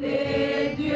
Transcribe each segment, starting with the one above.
c'est Dieu,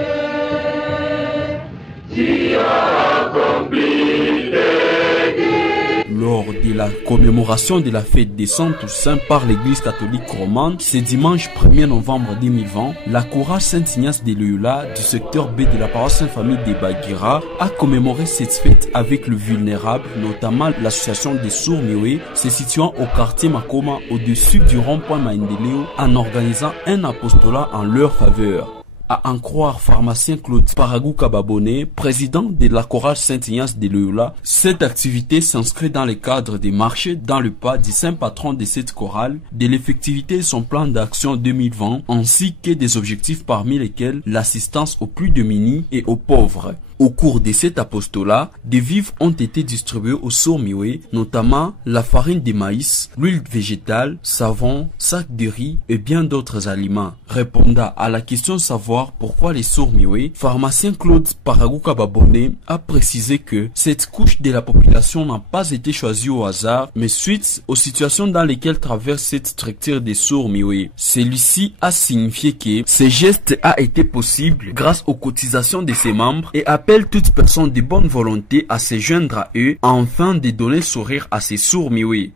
tu as accompli tes guerres. Lors de la commémoration de la fête des Saints Toussaint par l'Église catholique romane, ce dimanche 1er novembre 2020, la chorale Saint-Ignace de Loyola du secteur B de la paroisse Sainte-Famille de Baguira a commémoré cette fête avec le vulnérable, notamment l'association des sourds muets se situant au quartier Makoma au-dessus du rond-point Maendeleo en organisant un apostolat en leur faveur. À en croire pharmacien Claude Paragou Kababone, président de la chorale Saint-Ignace de Loyola, cette activité s'inscrit dans le cadre des marchés dans le pas du saint patron de cette chorale, de l'effectivité de son plan d'action 2020, ainsi que des objectifs parmi lesquels l'assistance aux plus démunis et aux pauvres. Au cours de cet apostolat, des vivres ont été distribués aux sourds muets, notamment la farine de maïs, l'huile végétale, savon, sacs de riz et bien d'autres aliments. Répondant à la question de savoir pourquoi les sourds muets, pharmacien Claude Paragou Kababone a précisé que cette couche de la population n'a pas été choisie au hasard, mais suite aux situations dans lesquelles traverse cette structure des sourds muets. Celui-ci a signifié que ce geste a été possible grâce aux cotisations de ses membres et appelle toute personne de bonne volonté à se joindre à eux afin de donner sourire à ces sourds muets.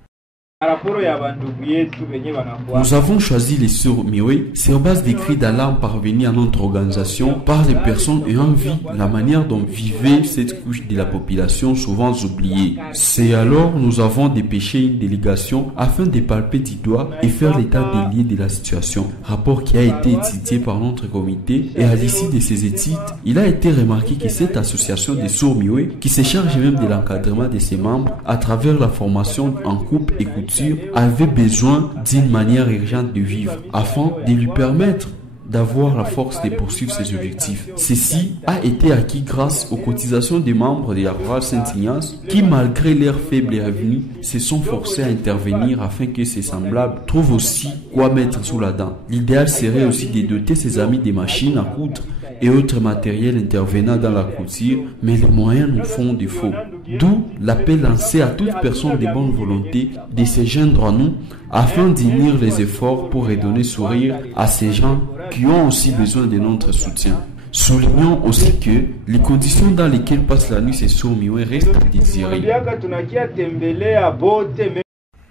Nous avons choisi les sourds muets sur base des cris d'alarme parvenus à notre organisation par les personnes ayant vu la manière dont vivait cette couche de la population souvent oubliée. C'est alors nous avons dépêché une délégation afin de palper du doigt et faire l'état des lieux de la situation. Rapport qui a été étudié par notre comité et à l'issue de ces études, il a été remarqué que cette association des sourds muets, qui se charge même de l'encadrement de ses membres à travers la formation en coupe et couture, avait besoin d'une manière urgente de vivre afin de lui permettre d'avoir la force de poursuivre ses objectifs. Ceci a été acquis grâce aux cotisations des membres de la chorale Saint-Ignace qui, malgré leurs faibles revenus, se sont forcés à intervenir afin que ses semblables trouvent aussi quoi mettre sous la dent. L'idéal serait aussi de doter ses amis des machines à coudre et autres matériels intervenant dans la couture, mais les moyens nous font défaut. D'où l'appel lancé à toute personne de bonne volonté de se joindre à nous afin d'unir les efforts pour redonner sourire à ces gens qui ont aussi besoin de notre soutien. Soulignons aussi que les conditions dans lesquelles passe la nuit ces sourds muets restent désirées.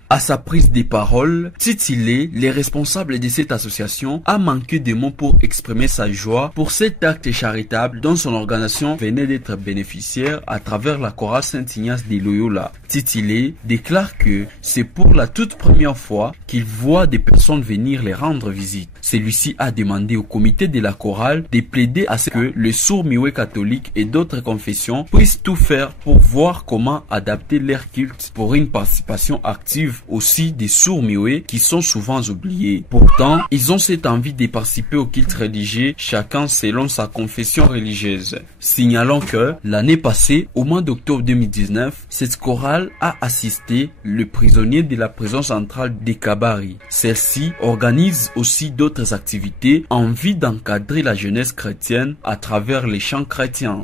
À sa prise de parole, Titilé, le responsable de cette association, a manqué de mots pour exprimer sa joie pour cet acte charitable dont son organisation venait d'être bénéficiaire à travers la chorale Saint-Ignace de Loyola. Titilé déclare que c'est pour la toute première fois qu'il voit des personnes venir les rendre visite. Celui-ci a demandé au comité de la chorale de plaider à ce que les sourds muets catholiques et d'autres confessions puissent tout faire pour voir comment adapter leur culte pour une participation active aussi des sourds muets qui sont souvent oubliés. Pourtant, ils ont cette envie de participer au culte religieux, chacun selon sa confession religieuse. Signalons que l'année passée, au mois d'octobre 2019, cette chorale a assisté le prisonnier de la prison centrale de Kabari. Celle-ci organise aussi d'autres activités en vue d'encadrer la jeunesse chrétienne à travers les chants chrétiens.